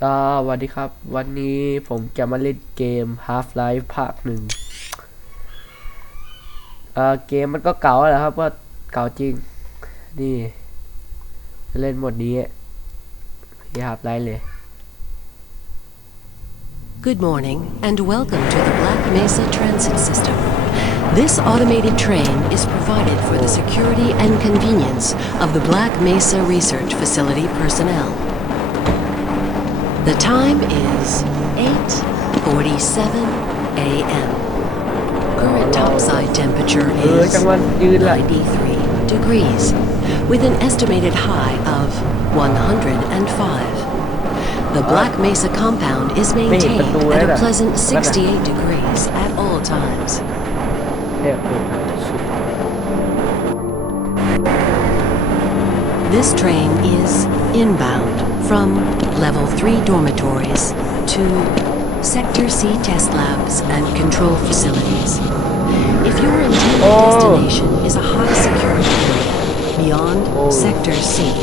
สวัสดีครับ วันนี้ผมจะมาเล่นเกม Half-Life ภาคหนึ่งเอ่อเกมมันก็เก่าแหละครับว่าเก่าจริง นี่เล่นหมดนี้พี่ Half-Life เลย Good morning and welcome to the Black Mesa Transit System. This automated train is provided for the security and convenience of the Black Mesa Research Facility personnel. The time is 8.47 a.m. Current topside temperature is 93 degrees, with an estimated high of 105. The Black Mesa compound is maintained at a pleasant 68 degrees at all times. This train is inbound from Level 3 dormitories to Sector C test labs and control facilities. If your intended Oh. destination is a high security area beyond Oh. Sector C,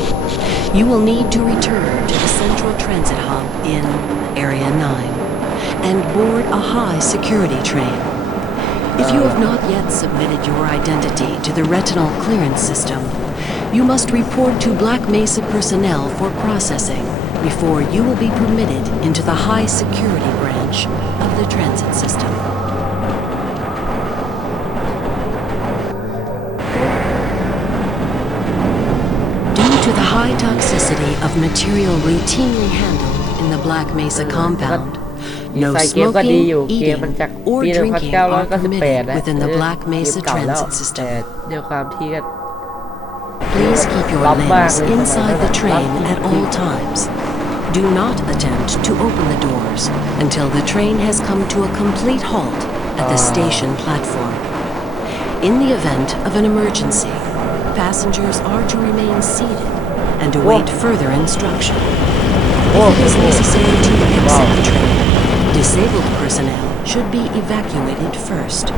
you will need to return to the central transit hub in Area 9 and board a high security train. If you have uh. not yet submitted your identity to the retinal clearance system, you must report to Black Mesa personnel for processing before you will be permitted into the high security branch of the transit system. Due to the high toxicity of material routinely handled in the Black Mesa compound, no smoking, eating, or drinking are permitted within the Black Mesa transit system. Please keep your limbs inside the train at all times. Do not attempt to open the doors until the train has come to a complete halt at the Ah. station platform. In the event of an emergency, passengers are to remain seated and await further instruction. If it is necessary to exit the train, disabled personnel should be evacuated first.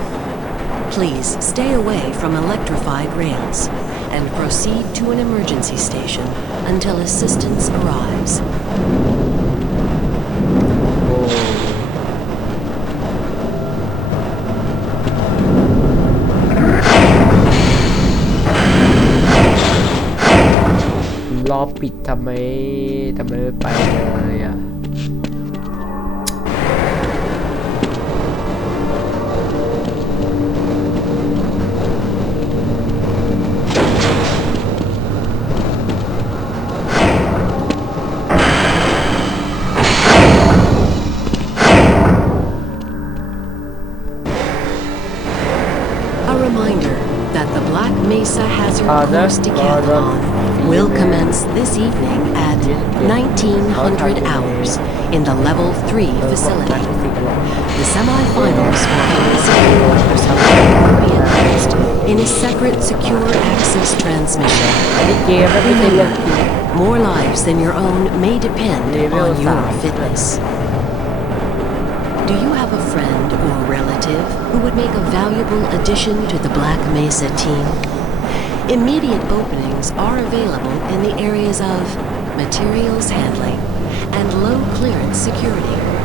Please stay away from electrified rails and proceed to an emergency station until assistance arrives. โอ้รอปิดทำไมทำไมไม่ไปเลยอ่ะ Lisa has her course decathlon will commence this evening at 1900 hours in the Level 3 facility. The semifinals for will be announced in a separate secure access transmission. Remember, more lives than your own may depend on your fitness. Do you have a friend or relative who would make a valuable addition to the Black Mesa team? Immediate openings are available in the areas of materials handling and low clearance security.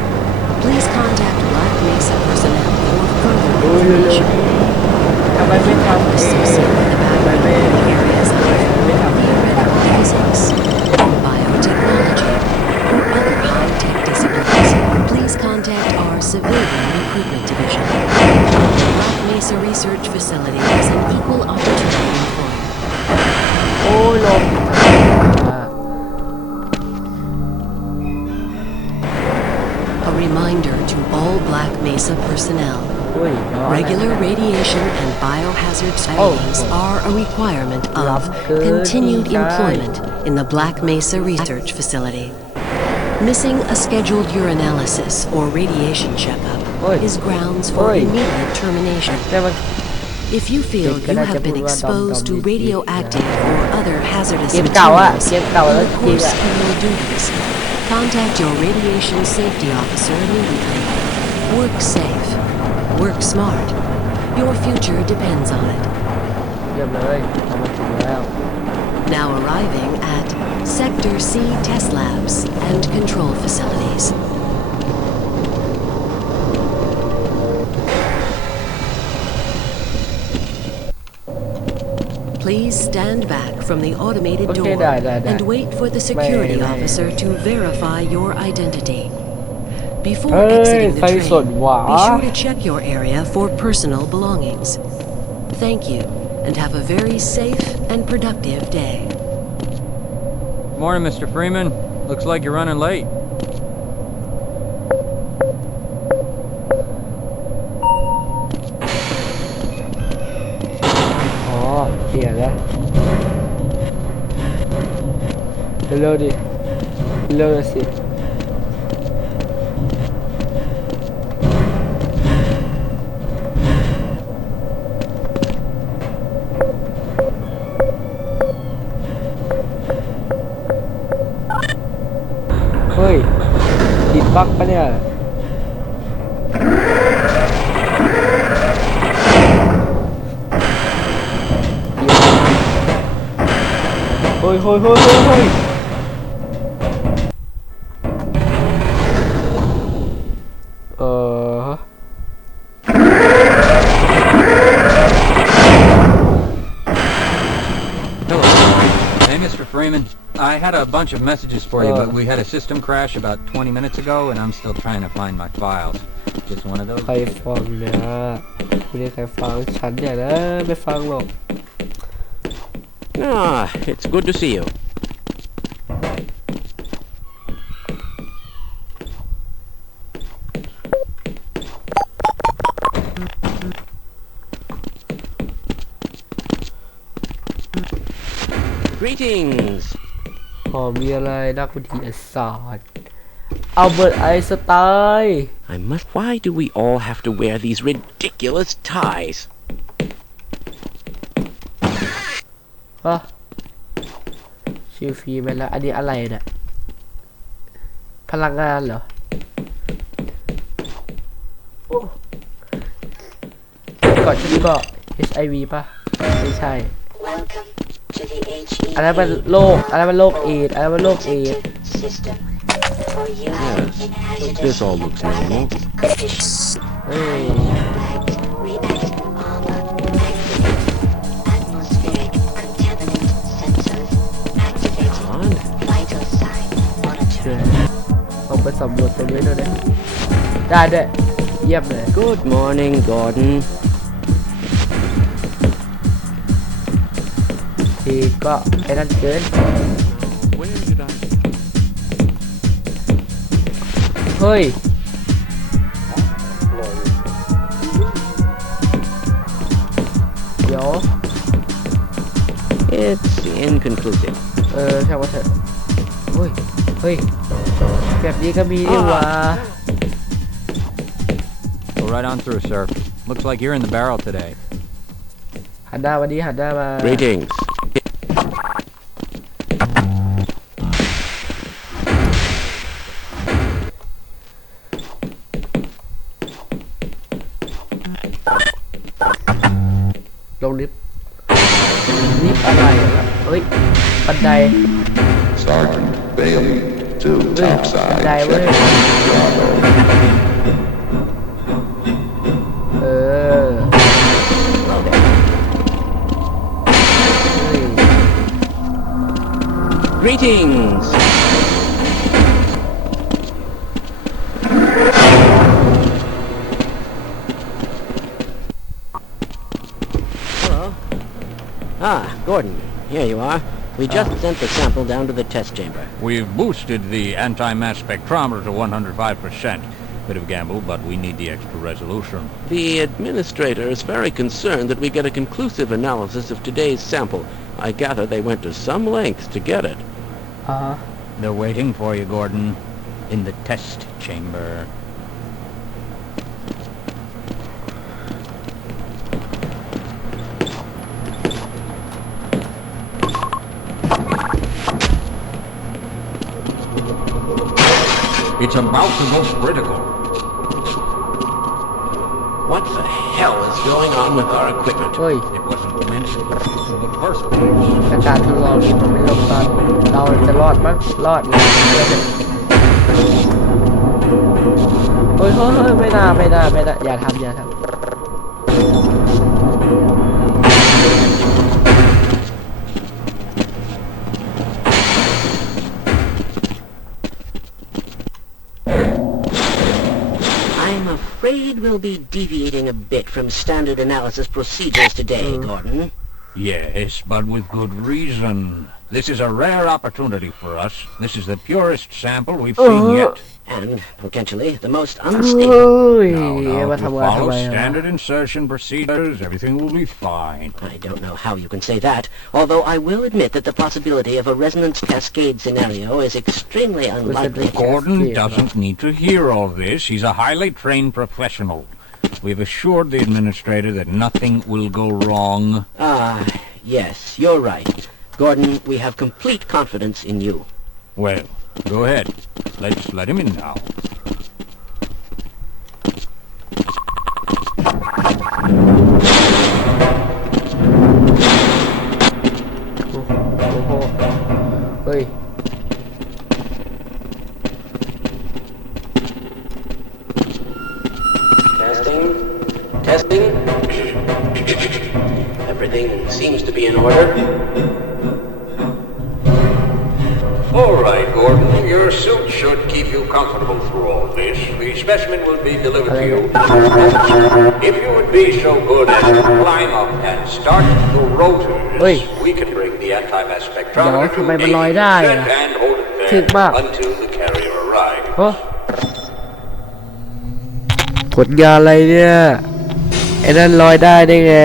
a requirement of continued employment in the Black Mesa Research Facility. Missing a scheduled urinalysis or radiation checkup is grounds for immediate termination. If you feel you have been exposed to radioactive or other hazardous materials in the course of your duties, contact your radiation safety officer immediately. Work safe. Work smart. Your future depends on it. เยี่ยมเลยทำมาถึงแล้ว Now arriving at Sector C test labs and control facilities. Please stand back from the automated Okay, door da, da, da. and wait for the security Wait, wait. officer to verify your identity. Before เฮ้ย exiting the ใคร train, สนวะ be sure to check your area for personal belongings. Thank you, and have a very safe and productive day. Morning, Mr. Freeman. Looks like you're running late. Oh, yeah, that. Reload it. Reload. เฮ้ยเฮ้ยเฮ้ยเฮ้ยเฮ้ยเออ Hello. Hey, Mr. Freeman. I had a bunch of messages for you, Uh. but we had a system crash about 20 minutes ago, and I'm still trying to find my files. Just one of those. ใครฟังเนี่ยคุณเรียกใครฟังฉันเนี่ยนะไม่ฟังหรอก Ah, it's good to see you. Greetings. พอมีอะไรนักวิทยาศาสตร์อัลเบิร์ตไอน์สไตน์ I must. Why do we all have to wear these ridiculous ties? ฮะชื่อฟรีไปแล้ว อันนี้อะไรเนี่ย พลังงานเหรอโอ้ก่อนฉันก็ HIV ป่ะ ไม่ใช่ Welcome to the HE อันนั้นมันโรคอันนั้นมันโรคเอดส์อันนั้นมันโรคเอดส์ system for you Yes. in hazardous This all looks normal. conditions. สำรวจตรงนี้ดูดิได้ด้วยเยี่ยมเลย Good morning, Gordon. ทีก็ไอ้นั่นเกิน Where did I? เฮ้ย เดี๋ยว It's inconclusive. เออช่างว่าเถอะเฮ้ย เฮ้ย แบบนี้ก็มีนี่หว่า Go right on through, sir. Looks like you're in the barrel today. หันหน้าวันนี้หันหน้ามา Greetings. ย บัน topside. ไดเว้ย เออเฮ้ย Greetings. Hello. Ah, Gordon. Here you are. we just uh, sent the sample down to the test chamber. We've boosted the anti-mass spectrometer to 105%. Bit of gamble, but we need the extra resolution. The administrator is very concerned that we get a conclusive analysis of today's sample. I gather they went to some lengths to get it. Uh-huh. They're waiting for you, Gordon. In the test chamber. It's about to go critical. What the hell is going on with our equipment? เฮ้ย It wasn't meant In the first place, อากาศทดลองนี้มันไม่ลงตอนเราจะรอดมั้งรอดนะเฮ้ยเฮ้ยเฮ้ยไม่น่าไม่น่าไม่น่าอย่าทำอย่าทำ we'll be deviating a bit from standard analysis procedures today, mm. Gordon. Yes, but with good reason. This is a rare opportunity for us. This is the purest sample we've seen yet. And potentially the most unstable. No, no, if you follow standard insertion procedures, everything will be fine. I don't know how you can say that, although I will admit that the possibility of a resonance cascade scenario is extremely unlikely. Gordon doesn't need to hear all this. He's a highly trained professional. We've assured the administrator that nothing will go wrong. Ah, yes, you're right. Gordon, we have complete confidence in you. Well, go ahead. Let's let him in now. Everything seems to be in order. All right, Gordon. Your suit should keep you comfortable through all this. The specimen will be delivered to you. If you would be so good as to climb up and start the rotors, Oi. we can bring the anti-mass เดี๋ยว spectrometer ทำไม to มันลอยได้อะ 80% and hold it ถึก there มาก until the carrier arrives. โอ้ผลงานอะไรเนี่ยไอ้นั่นลอยได้ได้ไง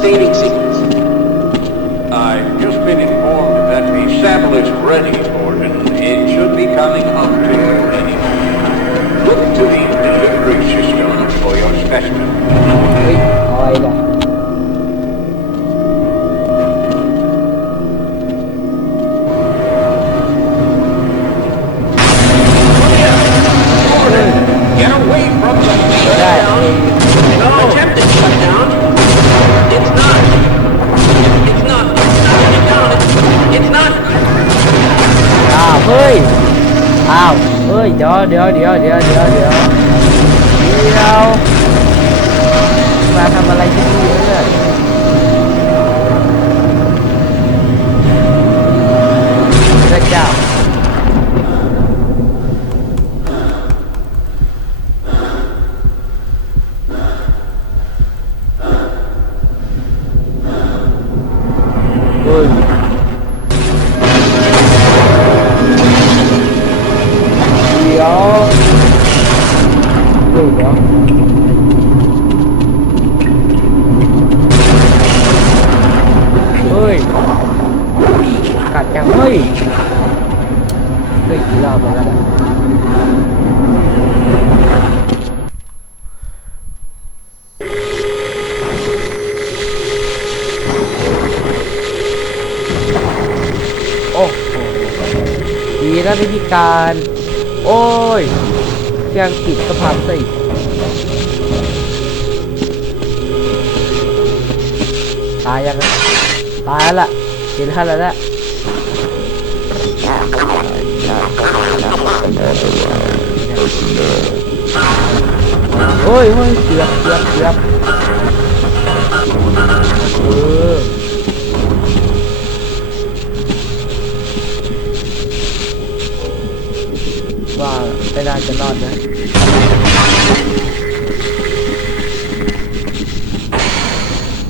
Sustaining sequence. I've just been informed that the sample is ready, Gordon. It should be coming up to you any moment. Look to the delivery system for your specimen. เฮ้ อ้โหดีนะวิธีการ โอ้ยเครื่องติดก็พังซะอีกตายยังตายแล้วล่ะเห็นขั้นแล้วละโอ้ยเฮ้ยเกือบเกือบเกือบเออ ว่าไม่น่าจะรอดนะ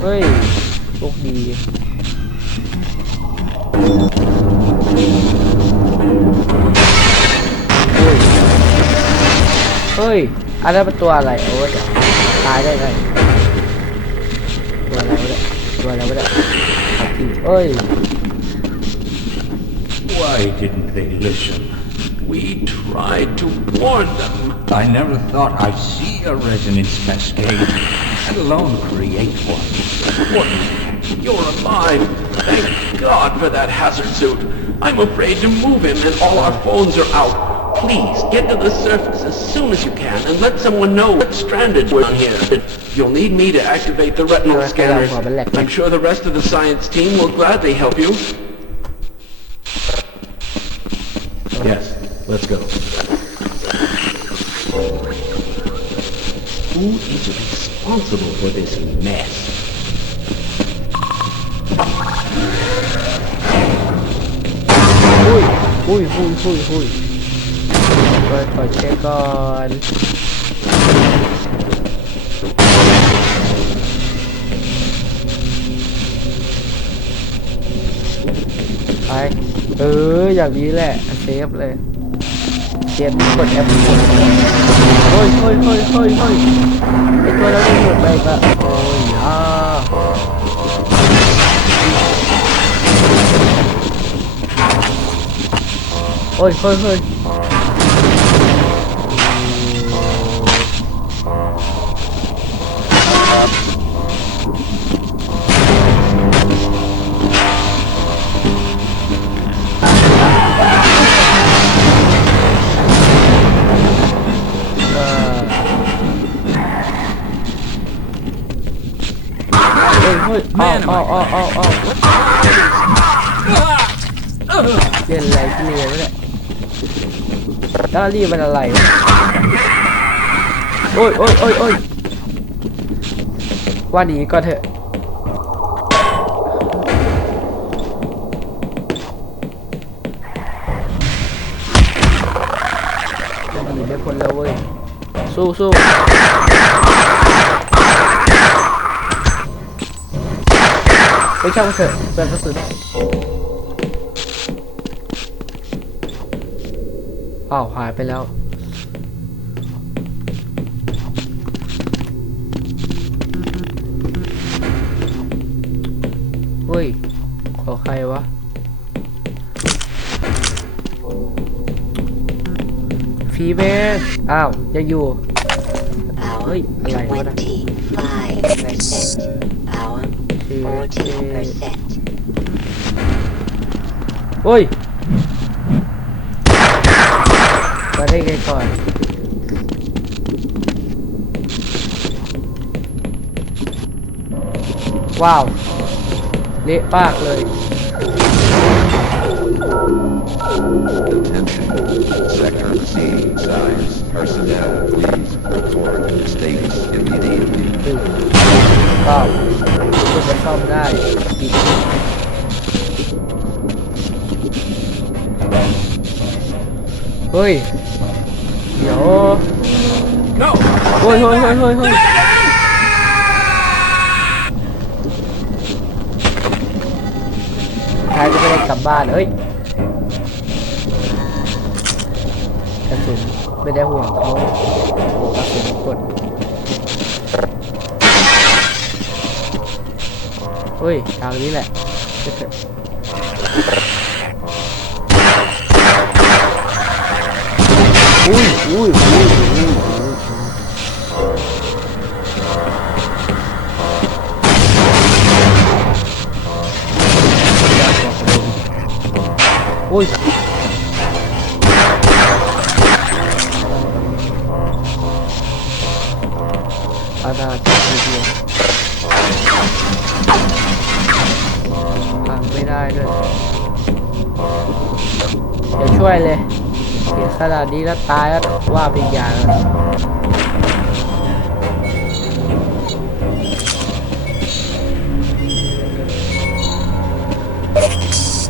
เฮ้ยโชคดีเฮ้ย อันนั้นเป็นตัวอะไรโอ้ยเดี๋ยวตายได้ไงตัวอะไรวะเนี่ยตัวอะไรวะเนี่ยขับขี่เอ้ย Why didn't they listen? We tried to warn them. I never thought I'd see a resonance cascade, let alone create one. Warden, you're alive. Thank God for that hazard suit. I'm afraid to move him and all our phones are out. Please, get to the surface as soon as you can and let someone know what's stranded down here. You'll need me to activate the retinal scanners. I'm sure the rest of the science team will gladly help you. Yes, let's go. Who is responsible for this mess? อุ้ยอุ้ยอุ้ยอุ้ยอุ้ยเปิดขอเ chết một em ôi thôi thôi thôi thôi, thôi. Tôi đã đi một bài và thôi ha thôi thôi. ôi เอาเอาเอาเอาเอเล่นอะไรที่นี่วะเนี่ยดารี่มันอะไรโอ้ยโอ้ยโอ้ยโอ้ยว่าหนีก็เถอะจะหนีไม่พ้นแล้วเว้ยสู้สู้ ไปช่างมันเถอะเปิดกระสุนอ้าวหายไปแล้วเฮ้ยขอใครวะฟีเมนอ้าวยังอยู่ Power Oi, alay, wala. 25%. 40%. เฮ้ยมาได้ไงก่อนว้าวเละปากเลย Attention. Sector C, size, personnel, please report status immediately. ตึ้งว้าว คุณจะซ่อมได้อีกเฮ้ย เดี๋ยว No! เฮ้ยเฮ้ยเฮ้ยเฮ้ยเฮ้ยท้ายจะไม่ได้กลับบ้านเอ้ยกระสุนไม่ได้ห่วงเขากระสุนกด เฮ้ยทางนี้แหละอุ้ยอุ้ยอุ้ย ขนาดนี้แล้วตายแล้วว่าเป็นอย่าง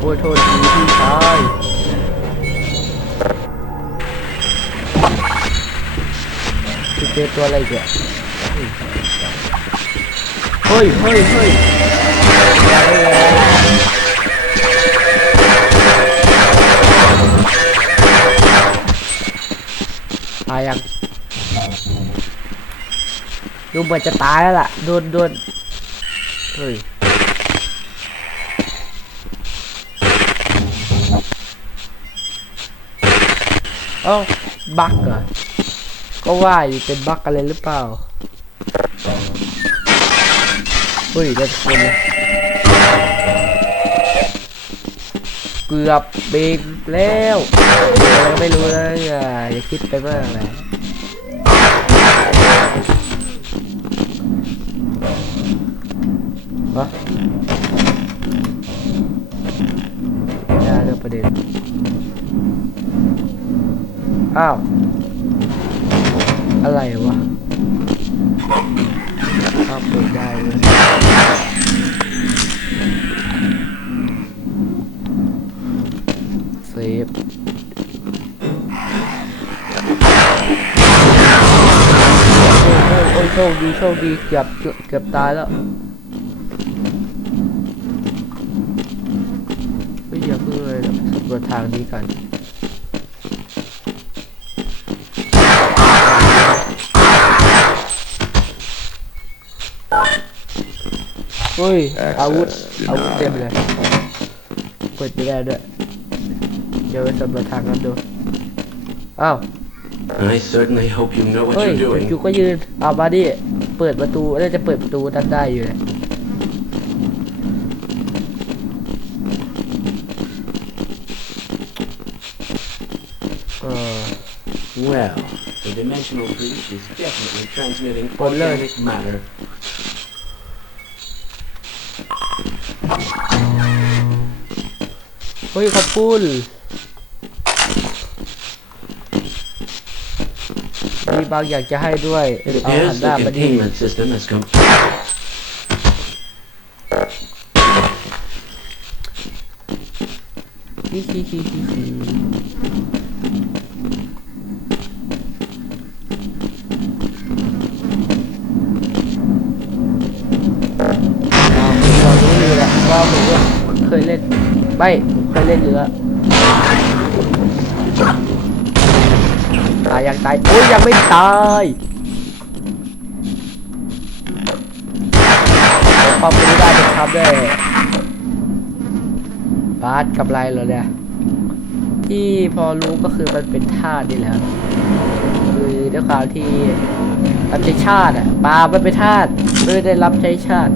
โอ้ยโทษทีพี่ชายพี่เจอตัวอะไรอีกอะเฮ้ย เฮ้ย เฮ้ย ตายยังดูเหมือนจะตายแล้วล่ะโดนโดนเฮ้ยเอ้าบักเหรอก็ว่าอยู่เป็นบักอะไรหรือเปล่าเฮ้ยได้คนเลย เกือบเบรกแล้วยังไม่รู้นะอย่าอย่าคิดไปมากเลยฮะไม่ได้เรื่องประเด็นอ้าว อะไรวะอ้าวเปิดได้เลย คดีโชคดีเกือบเกือบเกือบตายแล้วไม่อย่าเพิ่งเลยนะสำรวจทางนี้กันเฮ้ยอาวุธอาวุธเต็มเลยเปิดไม่ได้ด้วยเดี๋ยวไปสำรวจทางกันดูอ้าว I certainly hope you know what เฮ้ย you're จู doing. ก็ยืนเอามาดิ เปิดประตูน่าจะเปิดประตูด้านได้อยู่เลยเออ Well, the dimensional breach is definitely transmitting Well, look. organic matter. เฮ้ยขอบคุณ มีบางอย่างจะให้ด้วย It เอาหัน appears หน้า the มาดิ containment system has come. ฮิฮิฮิฮิฮิเรารู้อยู่แหละว่าผมก็เคยเล่นไม่ผมเคยเล่นอยู่แล้วายยังตายโอ้ยยังไม่ตายผมความรู้ได้เป็นครับด้วยบาสกำไรเหรอเนี่ยที่พอรู้ก็คือมันเป็นธาตุนี่แหละคือด้วยความที่รับใช้ชาติอะปลามันเป็นธาตุไม่ได้รับใช้ชาติ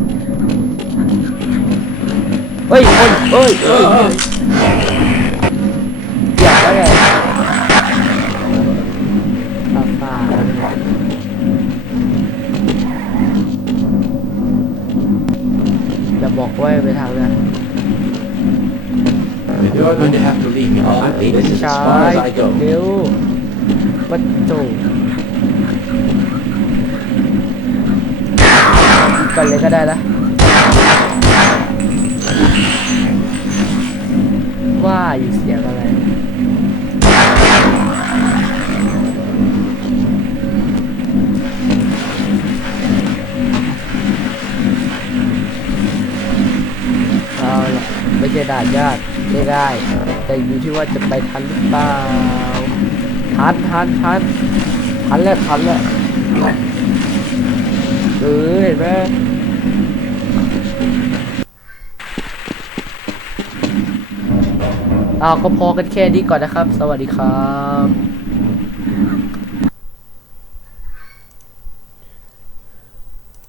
เฮ้ยคนเฮ้ยเฮ้ย leave me quietly, this is as ใช่ far as I go. เร็วปัจจุกันเลยก็ได้นะว่าอยู่เสียงอะไรเอาละไม่ใช่ด่านยากไม่ได้ แต่อยู่ที่ว่าจะไปทันหรือเปล่าทันทันทันทันแล้วทันแล้วเออเห็นไหมเอาก็พอกันแค่นี้ก่อนนะครับ สวัสดีครับ